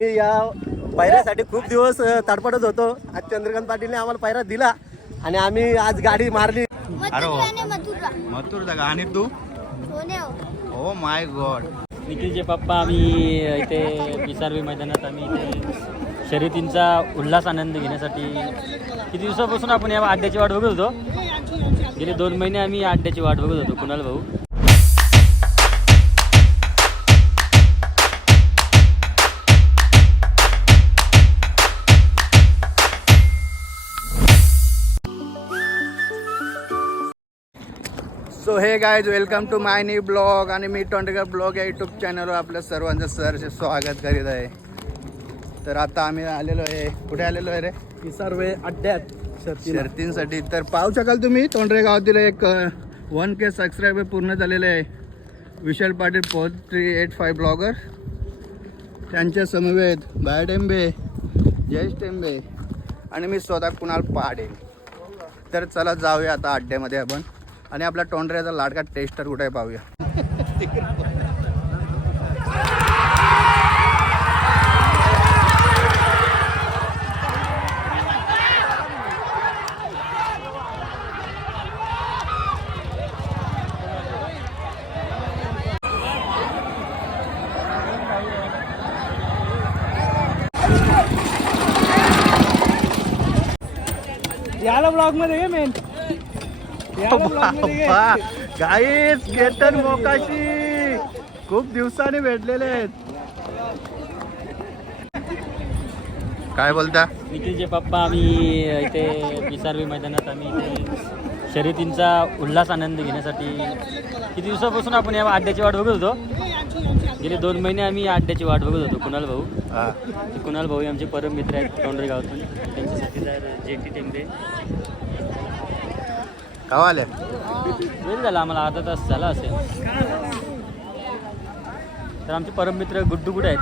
मी या पायऱ्यासाठी खूप दिवस तडपडत होतो. आज चंद्रकांत पाटीलने आम्हाला पायरा दिला आणि आम्ही आज गाडी मारली. अरे जागा आणि तू? हो. माय गॉड निखिलचे पप्पा आम्ही इथे पिसारवी मैदानात आम्ही इथे शर्यतींचा उल्हास आनंद घेण्यासाठी किती दिवसापासून आपण या अड्ड्याची वाट बघत होतो? गेले दोन महिने आम्ही या अड्ड्याची वाट बघत होतो कुणाल भाऊ. So hey guys welcome to my new blog आणि मी टोंडकर ब्लॉग या यूट्यूब चॅनलवर आपलं सर्वांचं सहर्ष स्वागत करीत आहे. तर आता आम्ही आलेलो आहे. कुठे आलेलो आहे रे? सर्व अड्ड्यात. शर्तींसाठी. तर पाहू शकाल तुम्ही तोंडरे गावातील एक वन के सबस्क्रायबर पूर्ण झालेले आहे. Vishal Patil four three eight five blogger. त्यांच्या समवेत बाय टेंबे जयेश टेंबे आणि मी स्वतः कुणाल पहाडे तर चला जाऊया आता अड्ड्यामध्ये आपण. आणि आपला टोंडऱ्याचा लाडका टेस्टर कुठे पाहूया. याला ब्लॉगमध्ये गाईस केतन मोकाशी. खूप दिवसांनी भेटलेले आहेत. काय बोलता? निखिलचे पप्पा आम्ही इथे पिसारवी मैदानात आम्ही इथे शर्यतींचा उल्हास आनंद घेण्यासाठी किती दिवसापासून आपण या अड्ड्याची वाट बघत होतो? गेले दोन महिने आम्ही या अड्ड्याची वाट बघत होतो कुणाल भाऊ. हा. कुणाल भाऊ हे आमचे परम मित्र आहेत टोंडरे गावातून. त्यांच्यासाठी जे टी टेंबे. गावा आले वेळ झाला आम्हाला अर्धा तास झाला असेल. तर आमचे परम मित्र गुड्डू कुठे आहेत?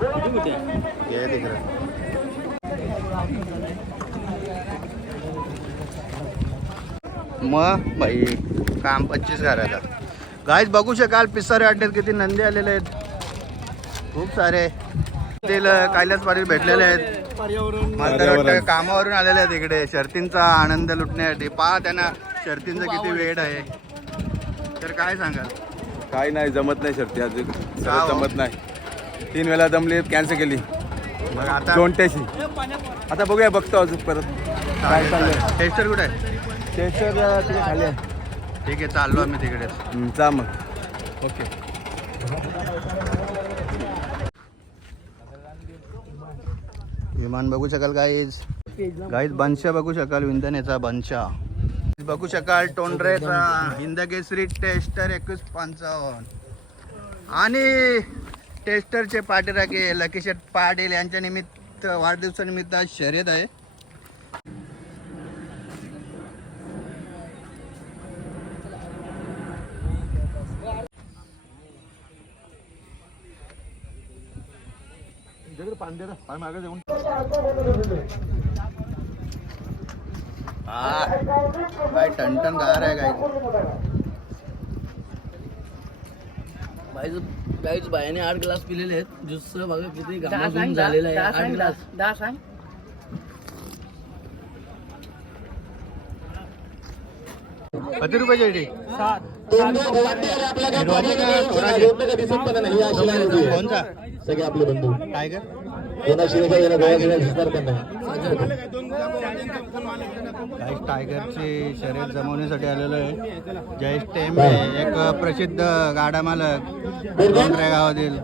गुड्डू कुठे आहे? ये तिकडे. मग भाई काम पच्चीस घराचा गाईज बघू शकाल पिसारे अड्ड्यात किती नंदी आलेले आहेत. खूप सारे. तेल कैलास पाटील भेटलेले आहेत. मला तर वाटतं कामावरून आलेले आहेत इकडे. शर्तींचा आनंद लुटण्यासाठी. पहा त्यांना शर्तींचा किती वेळ आहे. तर काय सांगाल? काय नाही जमत नाही शर्ती अजून. का हो? जमत नाही. तीन वेळा जमली कॅन्सल केली. मग आता दोनट्याशी. आता बघूया बघतो अजून परत. काय चाललंय? टेस्टर कुठे आहे? टेस्टर तिथे खाली आहे. ठीक आहे चाललो आम्ही तिकडेच. हम्म, जा मग. ओके. विमान बघू शकाल गाईज गाईज बंशा बघू शकाल विंधनेचा बंशा. बघू शकाल टोंडरेचा. हिंदकेसरी टेस्टर एकवीस पंचावन्न. आणि टेस्टरचे पाठीराखे लकेश पाटील यांच्या निमित्त वाढदिवसानिमित्त आज शर्यत आहे. हा काय टनटन गार आहे काय बायाने आठ ग्लास पिलेले आहेत ज्यूस बघा किती घामाघूम झालेला आहे आठ ग्लास किती रुपयाची आहे ती? हिरवाची का कोराची? कोणचा सगळे आपले बंधू. टायगर? टायगरची शर्यत जमवण्यासाठी आलेलो आहे. जयेश टेंबे एक प्रसिद्ध गाडा मालक. गावातील.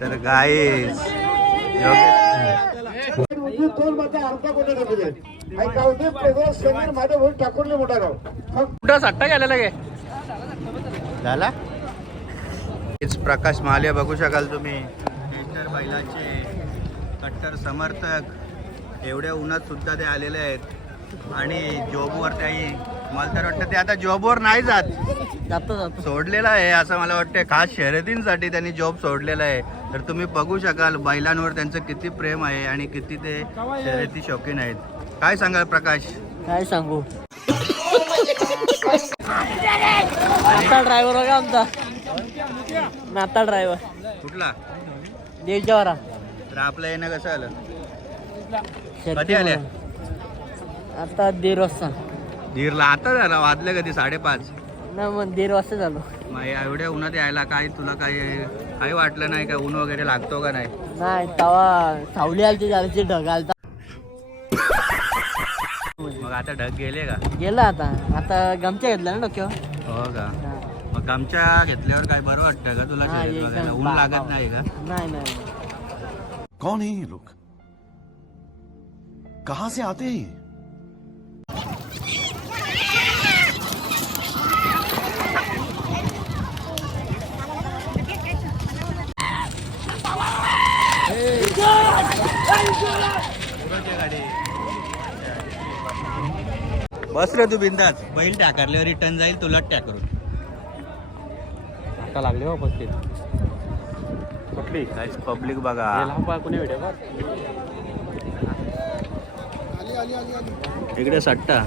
तर गाईस कुठं सट्टा गेलेला गे झाला? प्रकाश माले बघू शकाल तुम्ही. टेस्टर बैलाचे कट्टर समर्थक एवढ्या उन्हात सुद्धा ते आलेले आहेत. आणि जॉबवर त्याही मला तर वाटतं ते आता जॉबवर नाही जात. सोडलेला आहे असं मला वाटतं खास शर्यतींसाठी त्यांनी जॉब सोडलेला आहे. तर तुम्ही बघू शकाल बैलांवर त्यांचं किती प्रेम आहे आणि किती ते शर्यती शौकीन आहेत. काय सांगाल प्रकाश? काय सांगू? ड्रायव्हर आमचा. नाता ड्रायव्हर कुठला? देवच्यावरा तर आपलं येणं कसं आलं? कधी आल्या? आता दीड वाजता. धीरला आता झाला? वाजले कधी? साडेपाच. ना मग दीड वाजता झालो. मग एवढ्या उन्हात यायला काय तुला काय काही वाटलं नाही का? ऊन वगैरे लागतो का नाही? नाही तवा सावली आलती झाल्याची ढग आलता. मग आता ढग गेले का? गेला आता. आता गमच्या घेतला ना डोक्यावर? हो का. मग गमच्या घेतल्यावर काय बरं वाटतं का? तुला हा, एकदम? ऊन बा- लागत बा- नाही का? नाही नाही कौन है ये लोग? कहां से आते हैं ये? बस रे तू बिंदाच बैल टाकारल्यावर रिटर्न जाईल तुला करून आता लागले हो पस्तीस कुठली? काहीच पब्लिक बघा. कोणी व्हिडिओ इकडे सट्टा.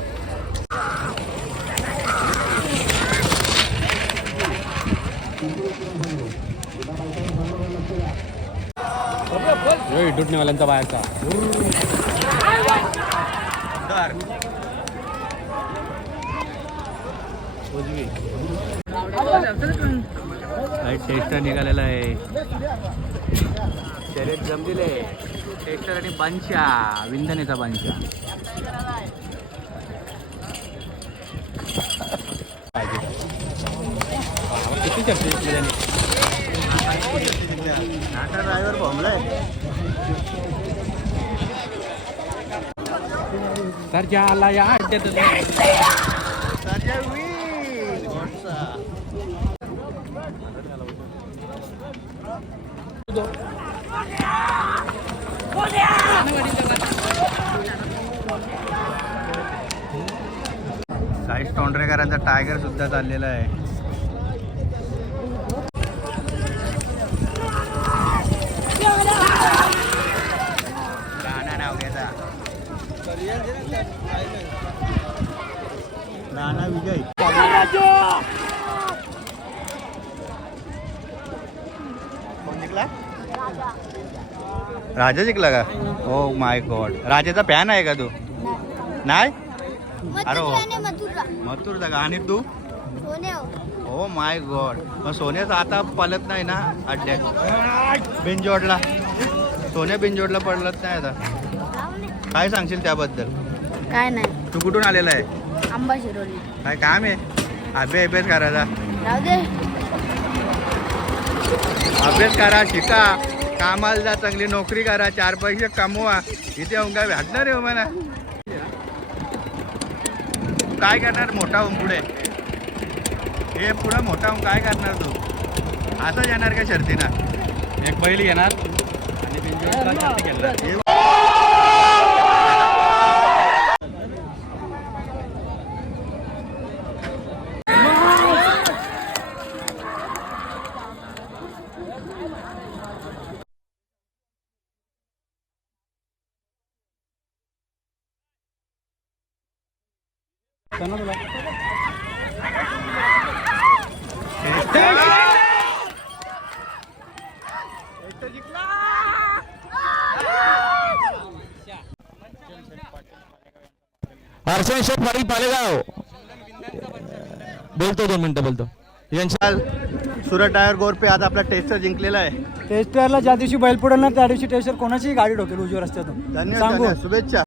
डुटणेवाल्यांचा बाहेरचा. दर काही टेस्टर निघालेला आहे. शर्यत जमलेले टेस्टर आणि बांच्या विंधनेचा बांच्या. किती चर्चे नाटा ड्रायव्हर बोंबलाय तर ज्याला या अड्ड्यात साईश तोंडरेकरांचा टायगर सुद्धा चाललेला आहे राणा नाव घ्यायचा राणा विजय कोण जिंकला राजा जिंकला का? ओ माय गॉड राजाचा फॅन आहे का तू? नाही. अरे हो. मथुरचा का? आणि तू? हो. माय गॉड मग सोन्याचं आता पलत नाही ना अड्ड्यात? बिनजोडला. सोन्या बिनजोडला पडलत नाही आता. काय सांगशील त्याबद्दल? काय नाही. तू कुठून आलेला आहे? आंबा शिरोली. काय काम आहे? अभ्यास अभ्यास करायचा अभ्यास करा शिका. कामाला जा चांगली नोकरी करा चार पैसे कमवा. इथे काय भेटणार आहे हो मला काय करणार? मोठा होऊन पुढे हे पुढे मोठा होऊन काय करणार तू? असंच येणार का शर्तीना? एक बैल येणार. आणि बिनजोडला जाती खेळणार. हर्षण शेठ पाटील पालेगाव. बोलतो दोन मिनिटं बोलतो. काल सुरत टायर गोरपे आज आपला टेस्टर जिंकलेला आहे. टेस्टरला ज्या दिवशी बैल पडणार त्या दिवशी टेस्टर कोणाची गाडी ठोकेल उजव्या रस्त्यातून. धन्यवाद सांगू. धन्यवाद. शुभेच्छा.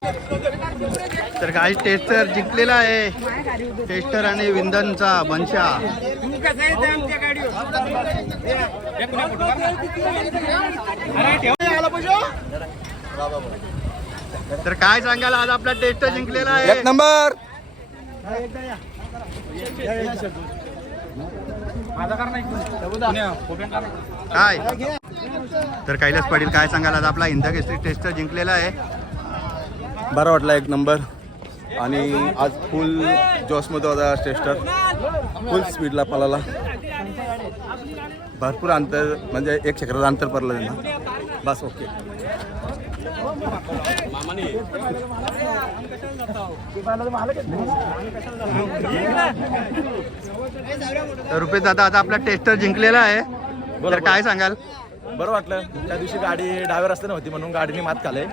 तर काही टेस्टर जिंकलेला आहे. टेस्टर आणि विंधनचा बनशा तर काय सांगाल आज आपला टेस्टर जिंकलेला आहे. एक नंबर. काय? तर कैलास पाटील काय सांगाल आज आपला इंदकेसरी टेस्टर जिंकलेला आहे? बरा वाटला एक नंबर. आणि आज फुल जोशमध्ये होता टेस्टर फुल स्पीडला पळाला. भरपूर अंतर म्हणजे एक चक्राचं अंतर पडलं त्यांना. बस ओके. रुपेश दादा आता आपला टेस्टर जिंकलेला आहे. तर काय सांगाल? बरं वाटलं. त्या दिवशी गाडी डाव्या रस्त्याने होती म्हणून गाडीने मात खाले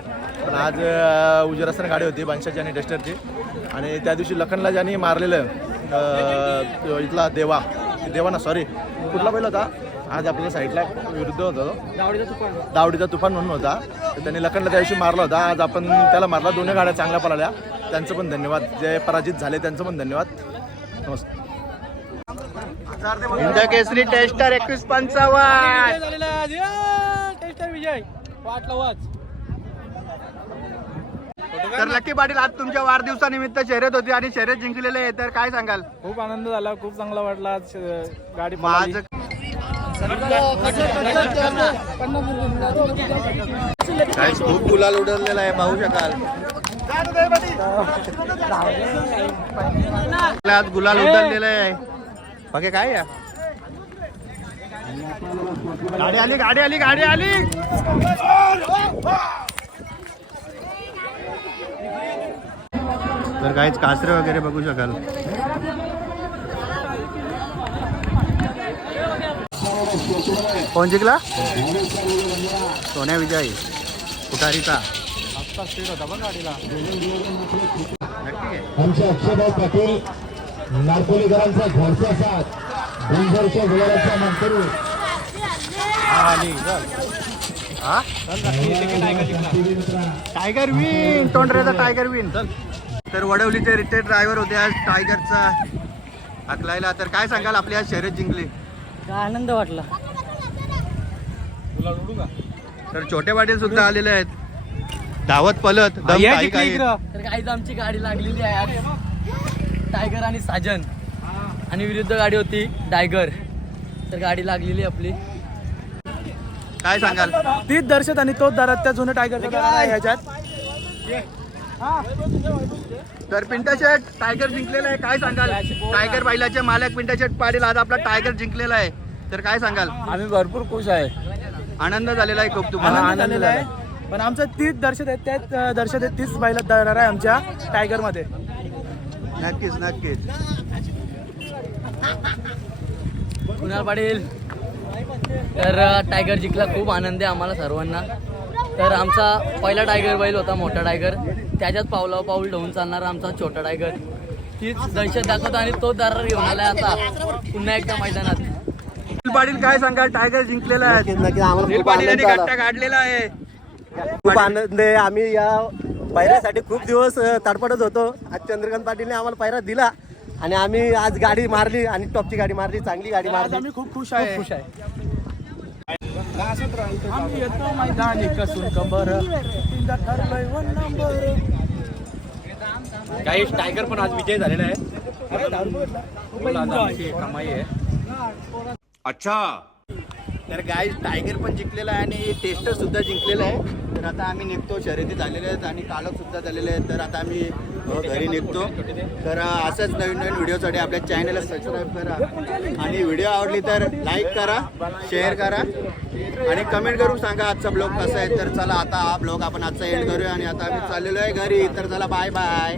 पण आज रस्त्याने गाडी होती बनशाची आणि टेस्टरची आणि त्या दिवशी लखनला ज्यांनी मारलेलं इथला देवा देवा ना सॉरी कुठला बैल होता? आज आपल्याला साईडला विरुद्ध होता तो. दावडीचा तुफान. म्हणून होता. तर त्यांनी लखनला त्या दिवशी मारला होता. आज आपण त्याला मारला. दोन्ही गाड्या चांगल्या पळाल्या. त्यांचं पण धन्यवाद. जे पराजित झाले त्यांचं पण धन्यवाद. नमस्कार. केसरी टेस्टर एकवीस पंचावन्न. तर लकी पाटील आज तुमच्या वाढदिवसानिमित्त शर्यत होती आणि शर्यत जिंकलेले आहे तर काय सांगाल? खूप आनंद झाला खूप चांगला वाटला आज गाडी काय खूप गुलाल उडवलेला आहे पाहू शकाल. आज गुलाल उडवलेला आहे. बाकी काय आहे? गाडी आली गाडी आली गाडी आली! तर काहीच कासरे वगैरे बघू शकाल कोण जिंकला सोन्या विजय. आमचे अक्षयभाऊ पाटील नारपोलीकरांचा घरचा साथ डोंगरच्या? टायगर विन तोंडरेचा टायगर विन तर वडवलीचे रिटायर्ड ड्रायव्हर होते आज टायगरचा हाकलायला तर काय सांगाल आपली आज शर्यत जिंकली? काय आनंद वाटला. तर छोटे पाटील सुद्धा आलेले आहेत. धावत पलत काही काही तर काहीच आमची गाडी लागलेली आहे आज. टायगर आणि साजन. आणि विरुद्ध गाडी होती टायगर तर गाडी लागलेली आपली. काय सांगाल? तीच दर्शत आणि तोच दरात त्या जुन्या टायगरच्या ह्याच्यात. तर पिंटा शेट टायगर जिंकलेला आहे. काय सांगाल? टायगर बैलाचे मालक पिंटा शेट पाटील आज आपला टायगर जिंकलेला आहे. तर काय सांगाल? आम्ही भरपूर खुश आहे. आनंद झालेला आहे खूप तुम्हाला. आनंद झालेला आहे. पण आमचं तीच दर्शत आहे त्याच दर्शत आहे तीच बैला दरार आहे आमच्या टायगरमध्ये. नक्कीच नक्कीच. कुणाल पाटील? तर टायगर जिंकला. खूप आनंद आहे आम्हाला सर्वांना. तर आमचा पहिला टायगर बैल होता मोठा टायगर त्याच्यात पावला पाऊल ढवून चालणारा आमचा छोटा टायगर तीच दहशत दाखवतो आणि तो दरार घेऊन आलाय आता. पुन्हा एकदा मैदानात. पाटील काय सांगाल? टायगर जिंकलेला आहे. पाटील गट्टा काढलेला आहे. खूप आनंद आहे. आम्ही या पायऱ्यासाठी खूप दिवस अ, तडफडत होतो. आज चंद्रकांत पाटीलने आम्हाला पायरा दिला. आणि आम्ही आज गाडी मारली आणि टॉपची गाडी मारली चांगली गाडी मारली. आम्ही खूप खुश आहे. खुश आहे. आम्ही येतो मैदानी कसून कंबर तीनदा ठरलंय वन नंबर काही टायगर पण आज विजय झालेला आहे. कमाई आहे. अच्छा. तर गाईज टायगर पण जिंकलेला आहे आणि टेस्टर सुद्धा जिंकलेला आहे. तर आता आम्ही निघतो शर्यती झालेल्या आहेत आणि कालक सुद्धा झालेले आहेत. तर आता आम्ही घरी निघतो. तर असंच नवीन नवीन व्हिडिओसाठी आपल्या चॅनलला सबस्क्राईब करा. आणि व्हिडिओ आवडली तर लाईक करा शेअर करा. आणि कमेंट करून सांगा आजचा ब्लॉग कसा आहे. तर चला आता हा ब्लॉग आपण आजचा एंड करूया आणि आता आम्ही चाललेलो आहे घरी. तर चला बाय बाय